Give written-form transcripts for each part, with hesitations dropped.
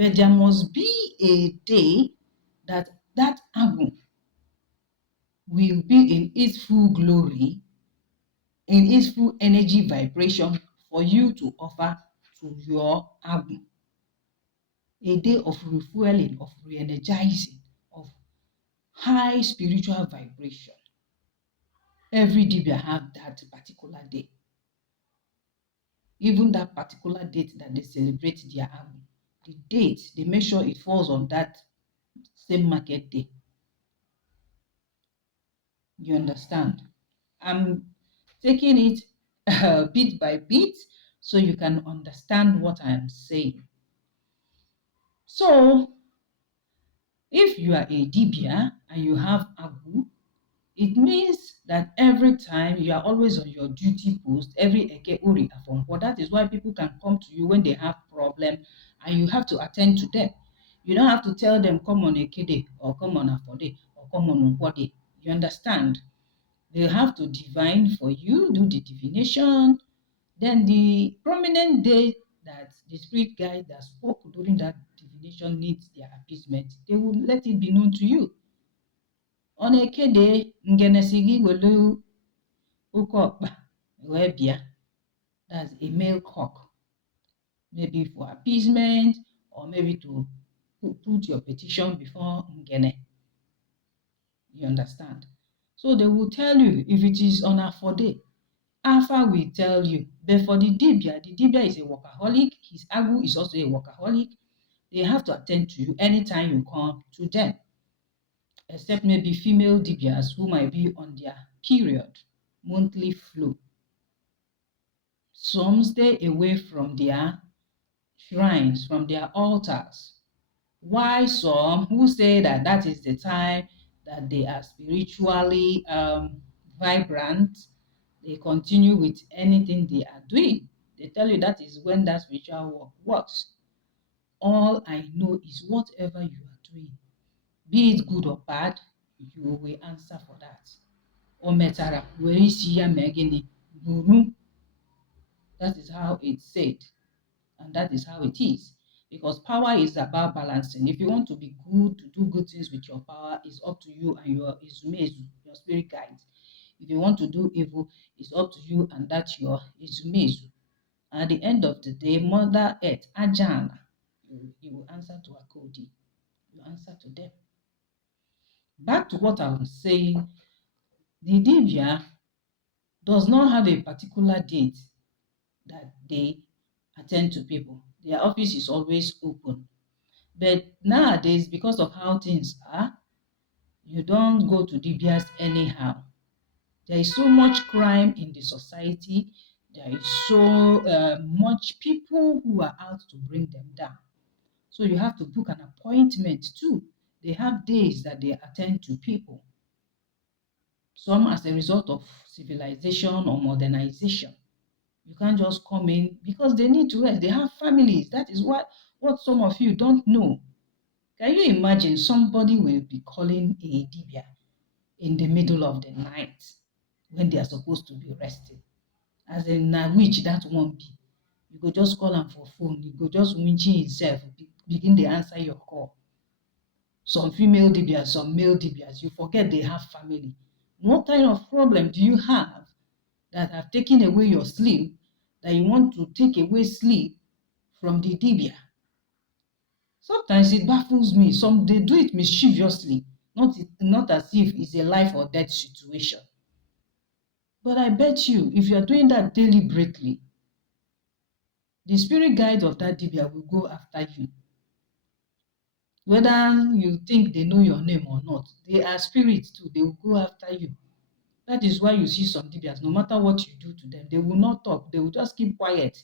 But there must be a day that Agbo will be in its full glory, in its full energy vibration for you to offer to your Agbo. A day of refueling, of re-energizing, of high spiritual vibration. Every Dibia have that particular day. Even that particular date that they celebrate their Agbo, the date, they make sure it falls on that same market day. You understand? I'm taking it bit by bit so you can understand what I am saying. So, if you are a Dibia and you have Agbo, it means that every time you are always on your duty post, every Eke Uri Afompo. That is why people can come to you when they have problem and you have to attend to them. You don't have to tell them, come on Ekede or come on Afode or come on Nkwode. You understand? They have to divine for you, do the divination. Then the prominent day that the spirit guide that spoke during that divination needs their appeasement, they will let it be known to you. On Ekede, Ngenesigi welu Ukokba Webia, that's a male cock, maybe for appeasement or maybe to put your petition before Ngene. You understand? So they will tell you if it is on Afode. Alpha will tell you. But for the Dibia is a workaholic. His Agbo is also a workaholic. They have to attend to you anytime you come to them. Except maybe female Dibias who might be on their period, monthly flow. Some stay away from their shrines, from their altars. Why some who say that that is the time that they are spiritually vibrant, they continue with anything they are doing. They tell you that is when that spiritual work works. All I know is whatever you are doing, be it good or bad, you will answer for that. Ometara, where is ya megini? Buru. That is how it's said. And that is how it is. Because power is about balancing. If you want to be good, to do good things with your power, it's up to you and your Izumezu, your spirit guides. If you want to do evil, it's up to you and that's your Izumezu. At the end of the day, Mother Earth, Ajana, you will answer to Akodi. You answer to them. Back to what I was saying, the Dibia does not have a particular date that they attend to people. Their office is always open. But nowadays, because of how things are, you don't go to DBS anyhow. There is so much crime in the society. There is so much people who are out to bring them down. So you have to book an appointment too. They have days that they attend to people. Some as a result of civilization or modernization. You can't just come in because they need to rest. They have families. That is what some of you don't know. Can you imagine somebody will be calling a Dibia in the middle of the night when they are supposed to be resting? As in which that won't be. You go just call them for phone. You go just winching himself, begin to answer your call. Some female Dibias, some male Dibias, you forget they have family. What kind of problem do you have that have taken away your sleep, that you want to take away sleep from the Dibia? Sometimes it baffles me. Some they do it mischievously, not as if it's a life or death situation. But I bet you, if you're doing that deliberately, the spirit guide of that Dibia will go after you. Whether you think they know your name or not, they are spirits too. They will go after you. That is why you see some Dibias, no matter what you do to them, they will not talk. They will just keep quiet.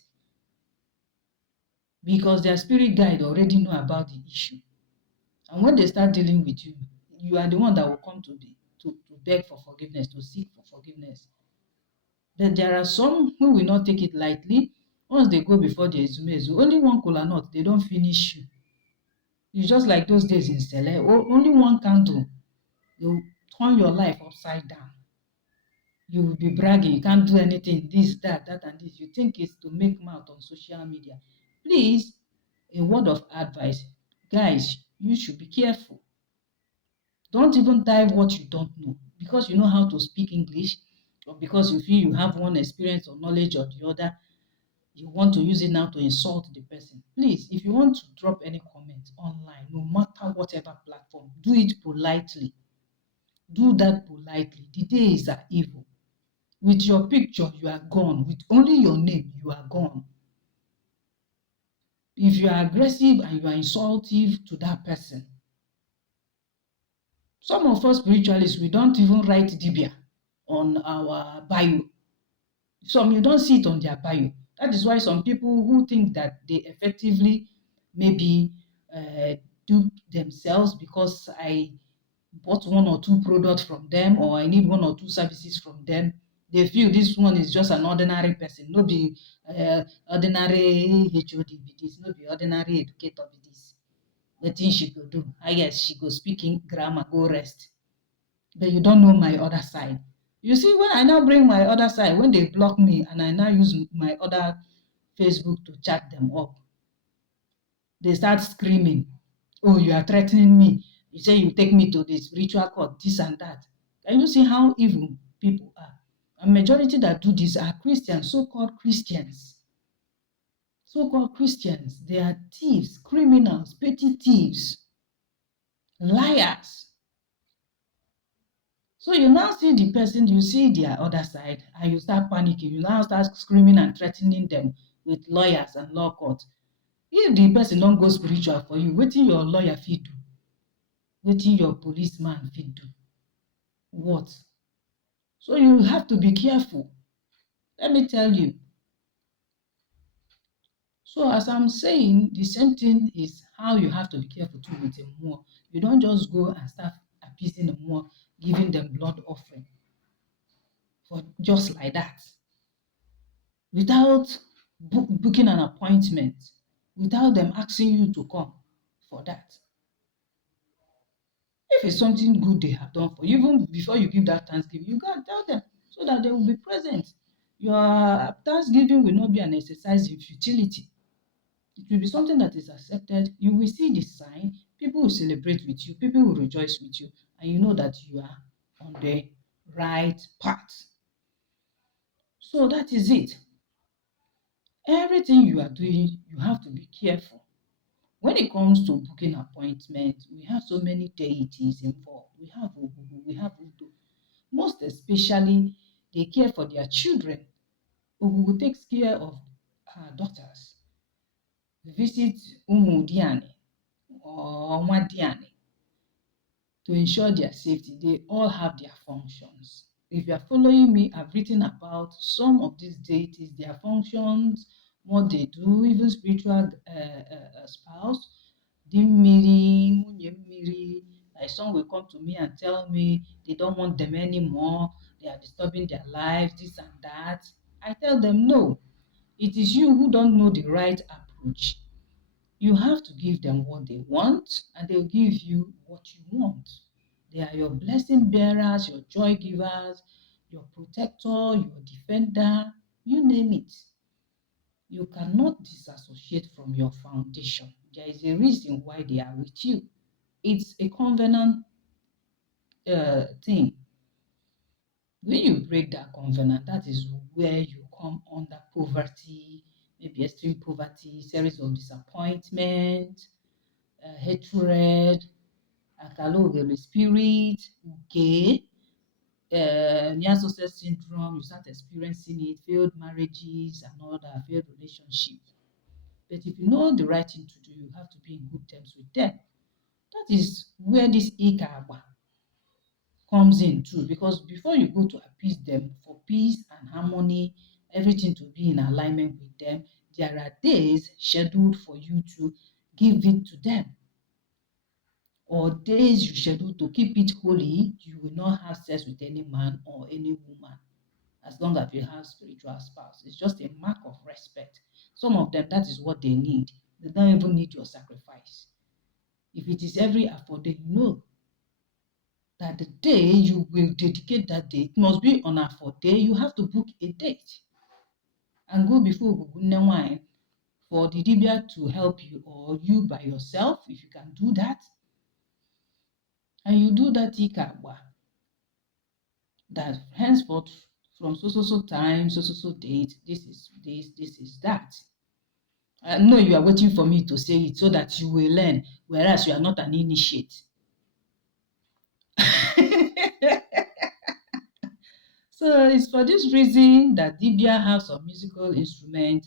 Because their spirit guide already know about the issue. And when they start dealing with you, you are the one that will come to beg for forgiveness, to seek for forgiveness. Then there are some who will not take it lightly. Once they go before the Ezumezu, only one kola nut, they don't finish you. It's just like those days in Sele, only one candle, they will turn your life upside down. You will be bragging, you can't do anything, this, that, and this. You think it's to make mouth on social media. Please, a word of advice. Guys, you should be careful. Don't even dive what you don't know because you know how to speak English or because you feel you have one experience or knowledge or the other. You want to use it now to insult the person. Please, if you want to drop any comment online, no matter whatever platform, do it politely. Do that politely. The days are evil. With your picture, you are gone. With only your name, you are gone. If you are aggressive and you are insultive to that person, some of us spiritualists, we don't even write Dibia on our bio. Some you don't see it on their bio. That is why some people who think that they effectively maybe do themselves because I bought one or two products from them or I need one or two services from them, they feel this one is just an ordinary person, no be ordinary HOD be this, no be ordinary educator be this. Wetin she go do? I guess she go speaking grammar, go rest. But you don't know my other side. You see, when I now bring my other side, when they block me and I now use my other Facebook to chat them up, they start screaming, oh, you are threatening me. You say you take me to the spiritual court, this and that. Can you see how evil people are? A majority that do this are Christians, so-called Christians. So-called Christians. They are thieves, criminals, petty thieves, liars. So you now see the person, you see their other side, and you start panicking. You now start screaming and threatening them with lawyers and law court. If the person don't go spiritual for you, wetin your lawyer fit do? Wetin your policeman fit do? What? So you have to be careful. Let me tell you. So as I'm saying, the same thing is how you have to be careful too with a Mmuo. You don't just go and start appeasing a Mmuo, giving them blood offering for just like that, without booking an appointment, without them asking you to come for that. If it's something good they have done for you, even before you give that Thanksgiving, you gotta tell them so that they will be present. Your Thanksgiving will not be an exercise in futility. It will be something that is accepted. You will see the sign. People will celebrate with you. People will rejoice with you. And you know that you are on the right path. So that is it. Everything you are doing, you have to be careful. When it comes to booking appointments, we have so many deities involved. We have Ogugu, we have Udo. Most especially, they care for their children. Ogugu takes care of her daughters. Visit Umudiani or Nwadiani to ensure their safety. They all have their functions. If you are following me, I've written about some of these deities, their functions, what they do, even spiritual spouse. Dimmiri, Munyemmiri, like some will come to me and tell me they don't want them anymore, they are disturbing their lives, this and that. I tell them no. It is you who don't know the right approach. You have to give them what they want, and they'll give you what you want. They are your blessing bearers, your joy givers, your protector, your defender, you name it. You cannot disassociate from your foundation. There is a reason why they are with you. It's a covenant thing. When you break that covenant, that is where you come under poverty, maybe extreme poverty, series of disappointment, hatred, akalo spirit, okay, near success syndrome, you start experiencing it, failed marriages and all that, failed relationships. But if you know the right thing to do, you have to be in good terms with them. That is where this Agba comes in too, because before you go to appease them for peace and harmony, everything to be in alignment with them, there are days scheduled for you to give it to them, or days you schedule to keep it holy. You will not have sex with any man or any woman as long as you have spiritual spouse. It's just a mark of respect. Some of them, that is what they need. They don't even need your sacrifice. If it is every Afode, you know that the day you will dedicate that day, it must be on Afode. You have to book a date and go before Ogunne wine for the Dibia to help you or you by yourself, if you can do that, and you do that Ikagba, that henceforth from so time, so date, this is this, this is that. I know you are waiting for me to say it so that you will learn, whereas you are not an initiate. So it's for this reason that Dibia have some musical instrument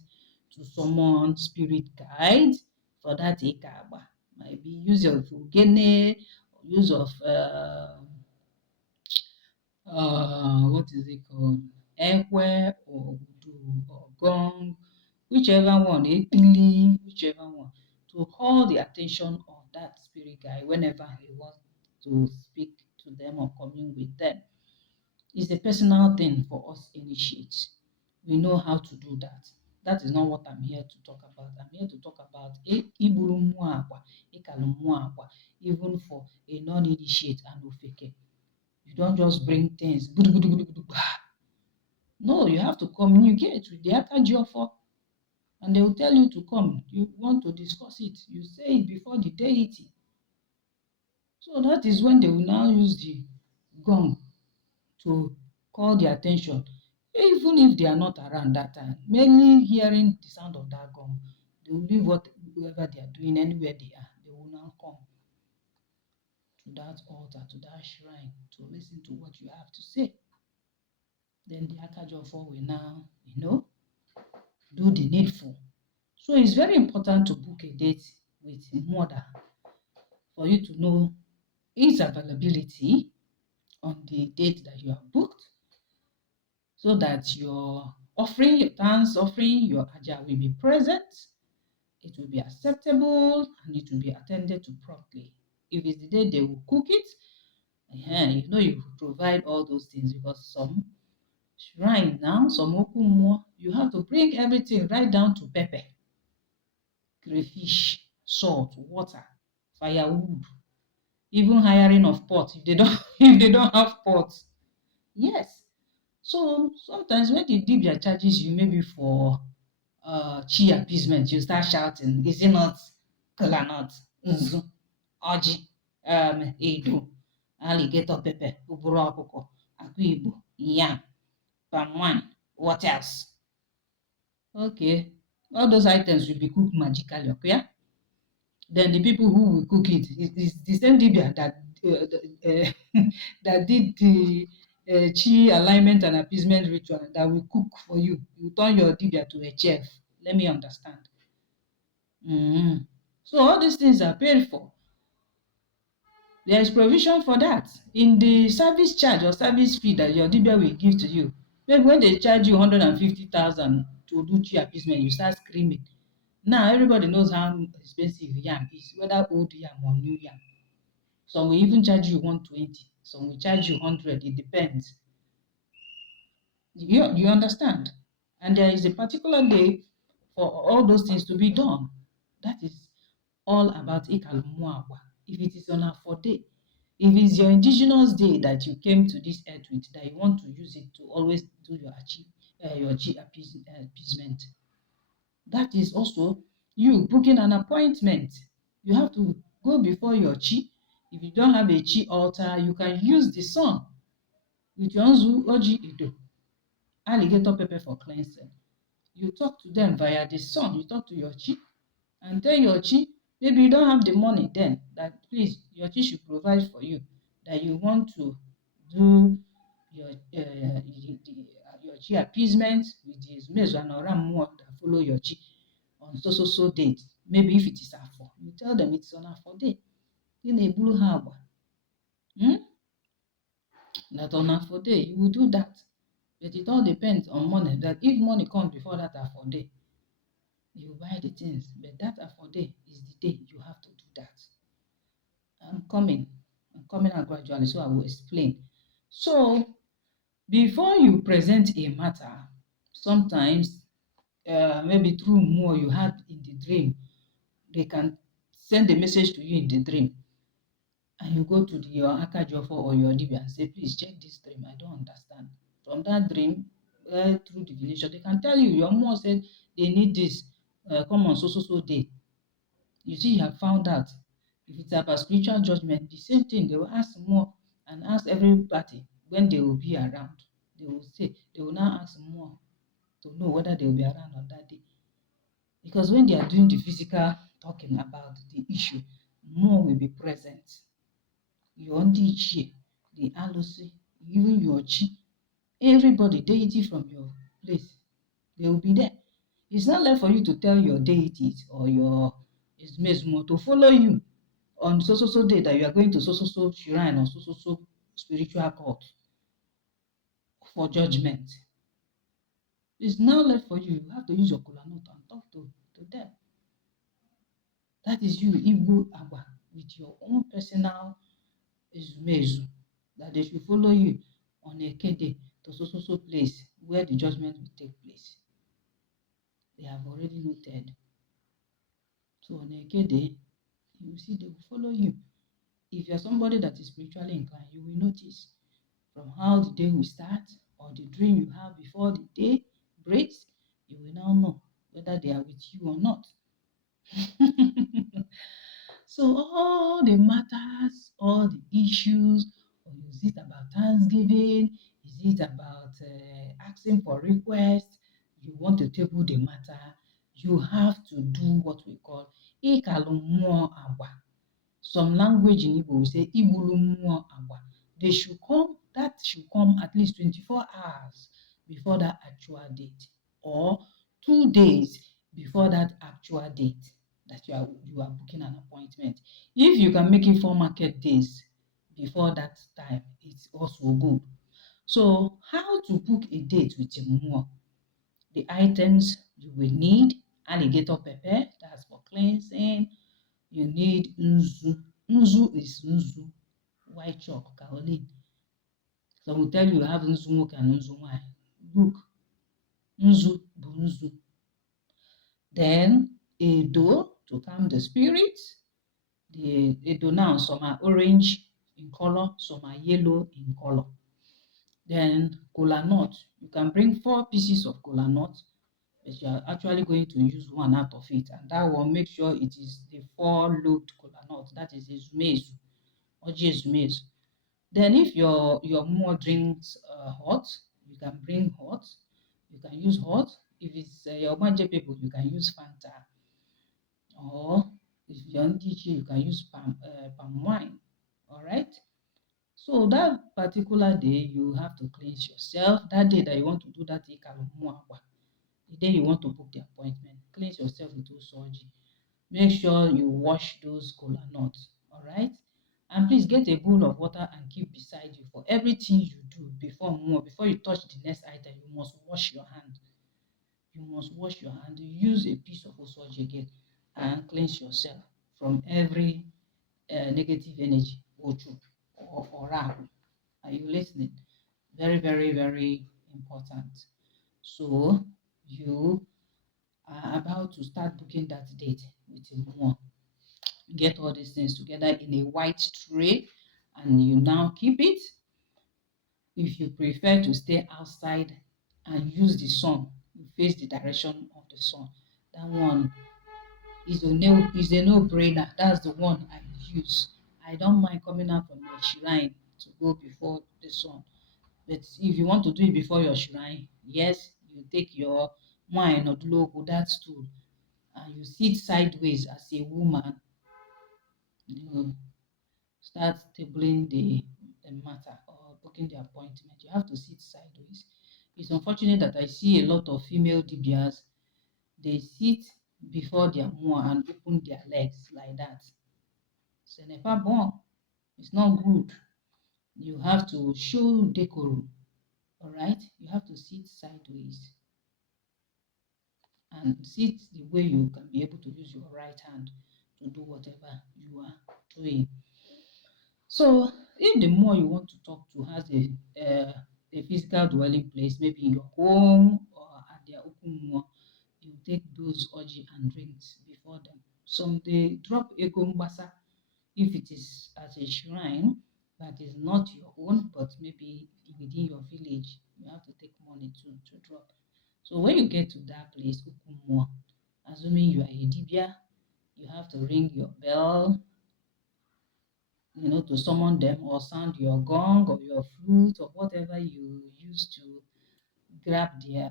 to summon spirit guide for that Ikagba. Might be use of Ugene, or use of what is it called? Ekwe or Udu or Gong, whichever one, Ekpili, whichever one, to call the attention of that spirit guide whenever he wants to speak to them or commune with them. It's a personal thing for us initiates. We know how to do that. That is not what I'm here to talk about. I'm here to talk about Igbulu Mmuo Agba, Ikalu Mmuo Agba, even for a non-initiate and Ofeke. You don't just bring things. No, you have to communicate with the Akajiofo and they will tell you to come. You want to discuss it. You say it before the deity. So that is when they will now use the gong to call their attention, even if they are not around that time. Mainly hearing the sound of that gong, they will leave whatever they are doing, anywhere they are. They will now come to that altar, to that shrine, to listen to what you have to say. Then the Akajofo will now, do the needful. So it's very important to book a date with a mother for you to know its availability on the date that you have booked, so that your offering, your thanks offering, your aja will be present, it will be acceptable, and it will be attended to properly. If it's the day they will cook it, you provide all those things, because some shrine now, some Okummo, you have to bring everything right down to pepper, crayfish, salt, water, firewood, even hiring of pots if they don't if they don't have pots. Yes. So sometimes when the Dibia charges you maybe for chi appeasement, you start shouting, is it not kola nut, nzu, ọjị, edo, alligator pepper, ụbụrụ ọkụkọ, akụ igbo, yam, palm wine, what else? Okay, all those items will be cooked magically, okay? Then the people who will cook it is the same Dibia that did the chi alignment and appeasement ritual that will cook for you. You turn your Dibia to a chef. Let me understand. So all these things are paid for. There is provision for that in the service charge or service fee that your Dibia will give to you. Maybe when they charge you 150,000 to do chi appeasement, you start screaming. Now everybody knows how expensive yam is, whether old yam or new yam. Some will even charge you 120, some will charge you 100, it depends. You understand? And there is a particular day for all those things to be done. That is all about Ikalu Mmuo Agba. If it is on a 4 day, if it's your indigenous day that you came to this earth with, that you want to use it to always do your chi appeasement, that is also you booking an appointment. You have to go before your chi. If you don't have a chi altar, you can use the sun with your Nzu Oji Ido, alligator pepper for cleansing. You talk to them via the sun. You talk to your chi and tell your chi, maybe you don't have the money then, that please, your chi should provide for you, that you want to do your your chi appeasement with the Mezu and Oramuo that follow your chi on so date. Maybe if it is Afọ, you tell them it's on Afọ day. In Igbulu Mmuo Agba. That on Afọ day, you will do that. But it all depends on money. That if money comes before that Afọ day, you buy the things. But that Afọ day is the day you have to do that. I'm coming out gradually, so I will explain. So before you present a matter, sometimes maybe through more you had in the dream, they can send a message to you in the dream, and you go to your Akajofo or your Dibia and say, please check this dream, I don't understand. From that dream, through divination, they can tell you, your mom said they need this. come on so day. You see, you have found out. If it's about spiritual judgment, the same thing, they will ask more and ask everybody when they will be around. They will say, they will now ask more to know whether they will be around on that day. Because when they are doing the physical talking about the issue, more will be present. Your Ndichie, the Alusi, even your Chi, everybody, deity from your place, they will be there. It's not left for you to tell your deities or your Ismezmo to follow you on so day that you are going to so shrine or so spiritual court for judgment. It's now left for you. You have to use your kola nut and talk to them. That is you, Igbulu Agba, with your own personal ezumezu, that they should follow you on a Kede to so place where the judgment will take place. They have already noted. So on a Kede, you see they will follow you. If you're somebody that is spiritually inclined, you will notice from how the day will start or the dream you have before the day breaks, you will now know whether they are with you or not. So all the matters, all the issues, or is it about Thanksgiving? Is it about asking for requests? You want to table the matter, you have to do what we call Igbulu Mmuo Agba. Some language in Igbo will say Igbulu Mmuo Agba. They should come, that should come at least 24 hours before that actual date, or 2 days before that actual date that you are booking an appointment. If you can make it 4 market days before that time, it's also good. So how to book a date with Mmuo? The items you will need: alligator pepper, that's for cleansing. You need nzu. Nzu is nzu, white chalk, kaolin. Some will tell you have nzu nwoke and nzu nwanyị. Look, nzu bụ nzu. Then edo to calm the spirits. The edo now, some are orange in color, some are yellow in color. Then kola nut. You can bring 4 pieces of kola nut, but you are actually going to use one out of it. And that one, make sure it is the 4-lobed kola nut. That is ezumezu, oji ezumezu. Then if your more drinks hot, you can bring hot. You can use hot. If it's your manje people, you can use Fanta. Or if you're Ndichi, you can use palm wine. All right. So that particular day, you have to cleanse yourself. That day that you want to do that Igbulu Mmuo Agba, the day you want to book the appointment, cleanse yourself with those soji. Make sure you wash those kola nuts. All right. And please get a bowl of water and keep beside you. For everything you do before you touch the next item, you must wash your hand. You must wash your hand. Use a piece of osoji again and cleanse yourself from every negative energy, ochu or rahu. Are you listening? Very, very, very important. So you are about to start booking that date with Mmuo. Get all these things together in a white tray, and you now keep it. If you prefer to stay outside and use the sun, you face the direction of the sun. That one is a no-brainer. That's the one I use. I don't mind coming out from the shrine to go before the sun. But if you want to do it before your shrine, yes, you take your wine or logo, that stool, and you sit sideways as a woman. You start tabling the matter or booking the appointment. You have to sit sideways. It's unfortunate that I see a lot of female DBRs. They sit before their Mmuo and open their legs like that. Ce n'est pas bon. It's not good. You have to show decorum. All right? You have to sit sideways and sit the way you can be able to use your right hand to do whatever you are doing. So if the more you want to talk to has a physical dwelling place, maybe in your home or at their open more, you take those orgy and drinks before them. Some they drop ego mbasa if it is at a shrine that is not your own, but maybe within your village, you have to take money to drop. So when you get to that place, Okumuo, Assuming you are a dibia, you have to ring your bell, to summon them, or sound your gong or your flute or whatever you use to grab the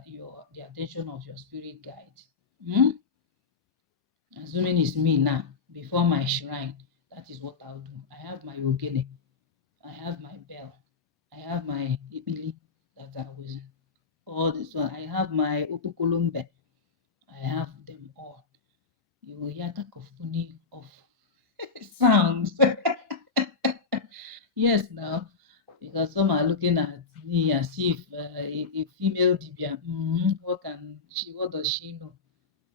attention of your spirit guide. Hmm? Assuming it's me now, before my shrine, that is what I'll do. I have my ogene, I have my bell, I have my ibili that I will all this one. I have my opukolumbe, I have them all. You will hear cacophony of sounds. Yes, now, because some are looking at me as if a female dibia. What does she know?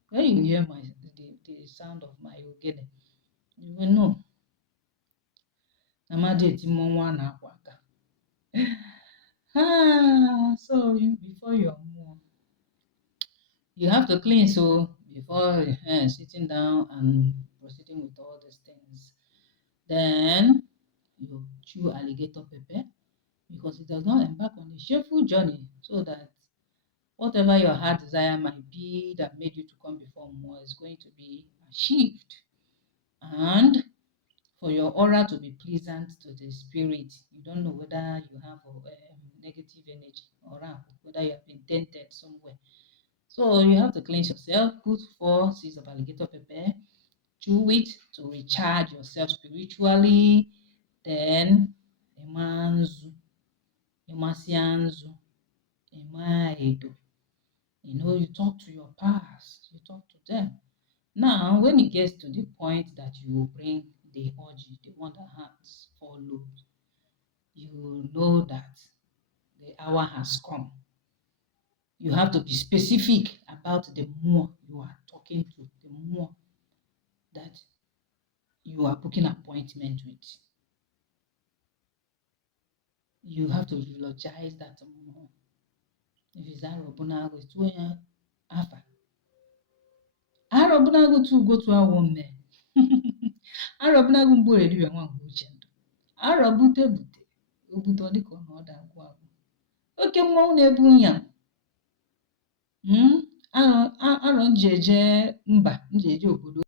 When you hear the sound of my ogene, you will know. Amadi etimonwa na akwaka. So before your move, you have to clean. So before sitting down and proceeding with all these things, then you chew alligator pepper because it does not embark on a shameful journey, so that whatever your heart desire might be that made you to come before more is going to be achieved. And for your aura to be pleasant to the spirit, you don't know whether you have negative energy or whether you have been tainted somewhere. So you have to cleanse yourself, put 4 seeds of alligator pepper, chew it to recharge yourself spiritually. Then emanzu, emasianzu, emaido. You talk to your past, you talk to them. Now, when it gets to the point that you will bring the orgy, the one that has followed, you know that the hour has come. You have to be specific about the more you are talking to, the more that you are booking appointment with. You have to eulogize that more. If it's Arobunago, it's 2 Alpha. Arobunago to go to our woman. Arobunago Bore, you want to Arobute bute, obute ọ dịka ọ na ọda agwụ agwụ. Oke mmọnwụ na-ebu nya. Arọ nji eje mba, nji eje obodo